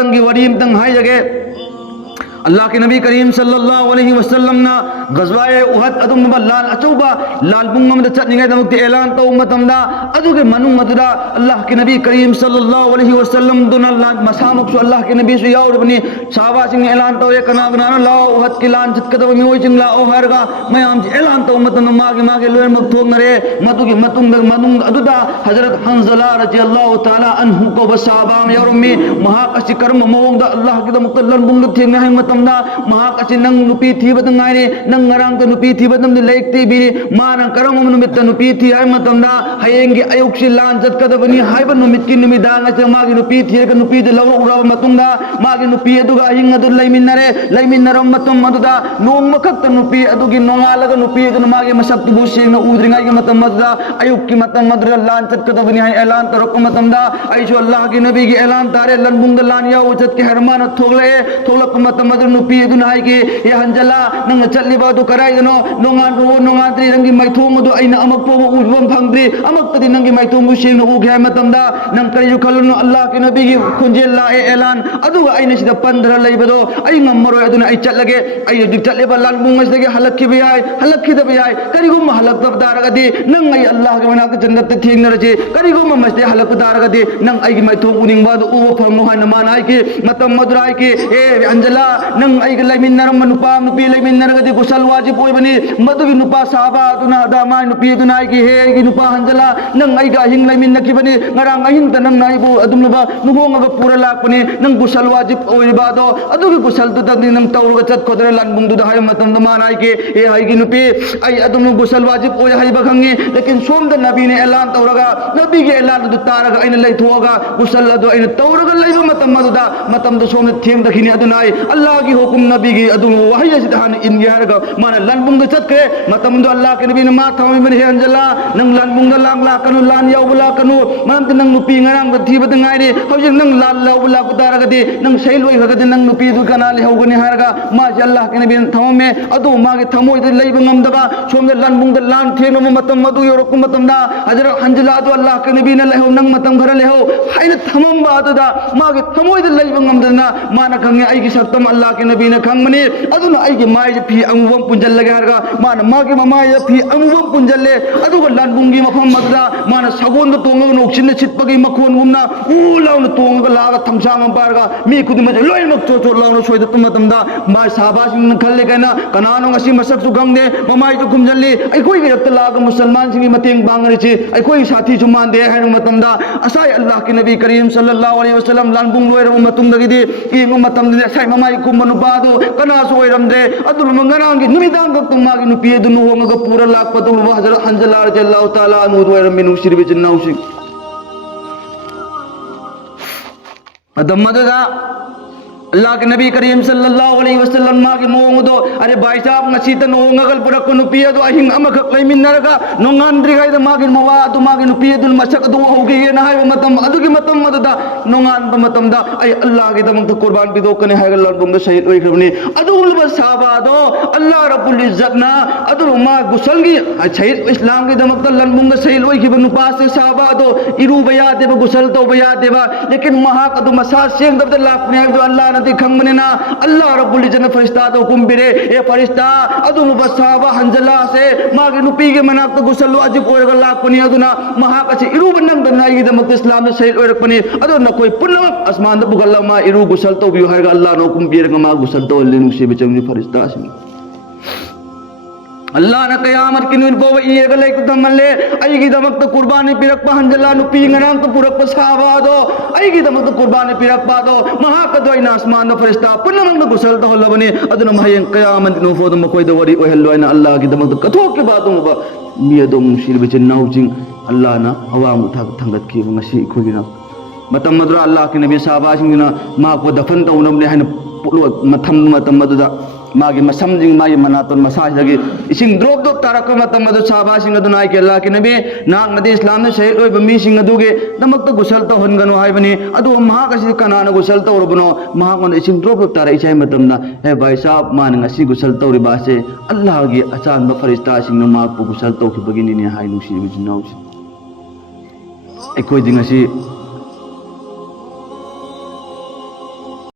की वरी तंग हाई जगह अल्लाह के नबी करीम सल्लल्लाहु अलैहि वसल्लम ना गज़वाए उहद अदुम लाल अचौबा लाल बुंगम द चटनिंgai दमक ऐलान तो मतमदा अदुगे मनुंग मदुदा अल्लाह के नबी करीम सल्लल्लाहु अलैहि वसल्लम दुना मसामुक अल्लाह के नबी सु याउरबनी साहबा सिंग ऐलान तो कना कना लाओ उहद की लान चितकदब मिओय सिंग लाओ हरगा मयाम ऐलान तो मतम मागे मागे लोय मक थोंगरे मतुगे मतुंग मनुंग अदुदा हजरत हंजला रज़ियल्लाहु ताला अन्हु को बसाबा याउरमी महाकसि कर्म मवंग अल्लाह के दमक लन बुंग थेंगे है नंग नुपी थीब गायरे नंग ngaraang नुपी थीब लेक्ति भी मान करम नुमित नुपी थी हयेंगी अयुक्सी लान चतकदबनी हाइब नुमित की नुमिदांग मागी नुपी थीरग नुपी लौरब मतुंगदा मागी नुपी अदुगा हिंग अदु लैमिन्नरे लैमिन्नरम मतम अदुदा नोंग मखत नुपी अदुगी नोंगालग नुपी अदु मागी मसक तुबु सेंगना उद्रिंगाई के मतम अदुदा अयुक की मतम अदुदा लान चतकदबनी हाय ऐलान तरक मतमदा आइसो अल्लाह की नबी की ऐलान तारे लन बुंग लान याव चत के हरमान थोगले थोलक मतम अदु नुपी अदु हाय के ये हंजला नंग चल्लिबा दु कराइदनो नोंगान रो नोंगाद्री नंगी मैथोंग अदु अइना अमक पोम उजबम फंगद्री अमक तदि नंगी मैथोंग सेंगना उगे हाय मतमदा नंग करियु खलनु अल्लाह के नबी की खुंजेल ला ऐलान अदु अइना सिदा पंद्रह लैबदो अइ ngमरो अदुना अइ चलगे अइ दि चल्लेबा लाल बुंगसदगे हलक्खिबे याय हलक्खिदबे याय करिगुम हलक्तब दारगदि नंग अइ अल्लाह के मनाक जन्नत थेंगनरजे करिगुम मस्ते हलक दारगदि नंग अइ मैथोंग उनिंगबा दु उ फंगनो हाय मान हाय के मतम मदुराय के ए अंजला नंग अइ लैमिन्नरम नुपा नुपी लैमिन्नरगदि गुसल वाजिब ओइबनी मदुगी नुपा साहबा अदुना दामा नुपी अदुना अइ की हे की नुपा हंजला नंग अइ गा हिंग लैमिन्नखिबनी ngaraang ahin ta nang naibu adumlaba nuhonga pura lakpani nang gusal wajib oibado adugi gusal tu tadni nang tawruga chat khodre lanbung du hay matam da man ai ke e hay gi nupi ai adum gusal wajib oi hay bakhangi lekin som da nabi ne elan tawraga nabi ge elan du taraga aina lay thoga gusal adu aina tawraga lay matam maduda matam du som theng da khini adunai allah gi hukum nabi gi adum wahy asid han in gi harga mana lanbung da chat kre matam du allah ke nabi ne ma thami ben he anjala nang lanbung da lang la kanu lan yaw bula kanu manam nang nupi ngarang da thiba da ngaire hawjin nang lal law bula ku daragadi nang sailoi hagadi nang nupi du kana le hawgani harga ma ji allah ke nabi thawme adu ma ge thamoi da leiba ngamdaba som da lan bung da lan theno matam madu yorokum matam da hajra hanjala adu allah ke nabi na leho nang matam ghara leho haina thamam ba adu da ma ge thamoi da leiba ngamdana mana khange ai gi saktam allah ke nabi na khangmani adu na ai gi mai je phi amubam punjal lage harga mana ma ge mama ya phi amubam punjalle adu ga lan bung gi mafam madda mana sagon da tonga no chin chitpagi makhon gumna u launa tonga laga thamsang parga mi khudima je loi mak chot launa soida tumatamda ma sahaba sing khalle kana kanano ngasi masak su gamde mamai tu kumjalli ai koi ge rakta laga musalman sing mateng bangari chi ai koi sathi chu mande hainu matamda asai allah ke nabi karim sallallahu alaihi wasallam lan bung loi ram matum dagidi ki ngum matam de sai mamai kum manu badu kana so oiramde adul mangarang gi nimidang gak tum magi nu pie du nu honga ga pura lak patu hazrat hanzala radhiyallahu taala anhu oiram minu shirbi jinna usi अदम मददा अल्लाह के नबी करीम सल्लल्लाहु अलैहि वसल्लम मा के मोंगदो अरे भाई साहब ngasi ta nongal purak ko nupi adu ahing amakak laiminaraga nongandri gai da magin mawa adu magin nupi adu masak adu hoge na hay matam adu ki matam madada nongan ba matam da ay allah ke damang ta qurban bido kane hay gal bum da shahid oi khrni adu ulba sahaba do allah rabbul izzat na adu ma gusalgi shahid islam ke damang ta lan bum da shahid oi ki banu pas sahaba do iru baya de gusal to baya de lekin maha adu masa seng da lap ne adu allah खंगमनेना अल्लाह रब्बुल इज्जत ने फरिश्ता तो हुकुम बिरे ए फरिश्ता अदु मुबसाबा हंजला से मागे नुपी के मनाक तो गुसल वाजिब ओरग लापनी अदुना महा कचे इरु बनंग दनाई द मत इस्लाम ने सही ओरक पनी अदु न कोई पुन्नम आसमान द बुगल्ला मा इरु गुसल तो बियो हरगा अल्लाह नो हुकुम बिरे मा गुसल तो ले नुसे बिचम फरिश्ता से अल्लाह ने क़यामत की नुन को ये गले को दमले आई की दमक तो कुर्बानी पिरक पा हंजला नु पी ngana तो पुरक साहबा दो आई की दमक तो कुर्बानी पिरक पा दो महा कदो इन आसमान नो फरिश्ता पुनम नो गुसल तो लबने अदन महयं क़यामत नो फोद मकोय दो वरी ओहल इन अल्लाह की दमक तो कथो के बातों बा मियदों शिर बिच नाउजिंग अल्लाह ना हवा मुथा थंगत की ngasi खुगिना मतम मदरा अल्लाह के नबी साहबा सिंगना मा को दफन तो उनम ने हन मथम मतम मदुदा मागी मसमजिंग मागी मनातन मसाज लगे इसिंग ड्रॉप दो तारक मतम मदु साहबा सिंग अदुना के अल्लाह के नबी नाक नदी इस्लाम ने शहीद ओय बमी सिंग अदुगे नमक तो गुसल तो हनगनो हायबनी अदु महा कसी कनाना गुसल तो रबनो महा कोन इसिंग ड्रॉप दो तारा इचाय मतमना ए भाई साहब मान ngasi गुसल तो रि बासे अल्लाह गी अचान ब फरिश्ता सिंग मा पु गुसल तो खि बगिनी ने हाय नुसी बिजनाउ ए कोई दिन ngasi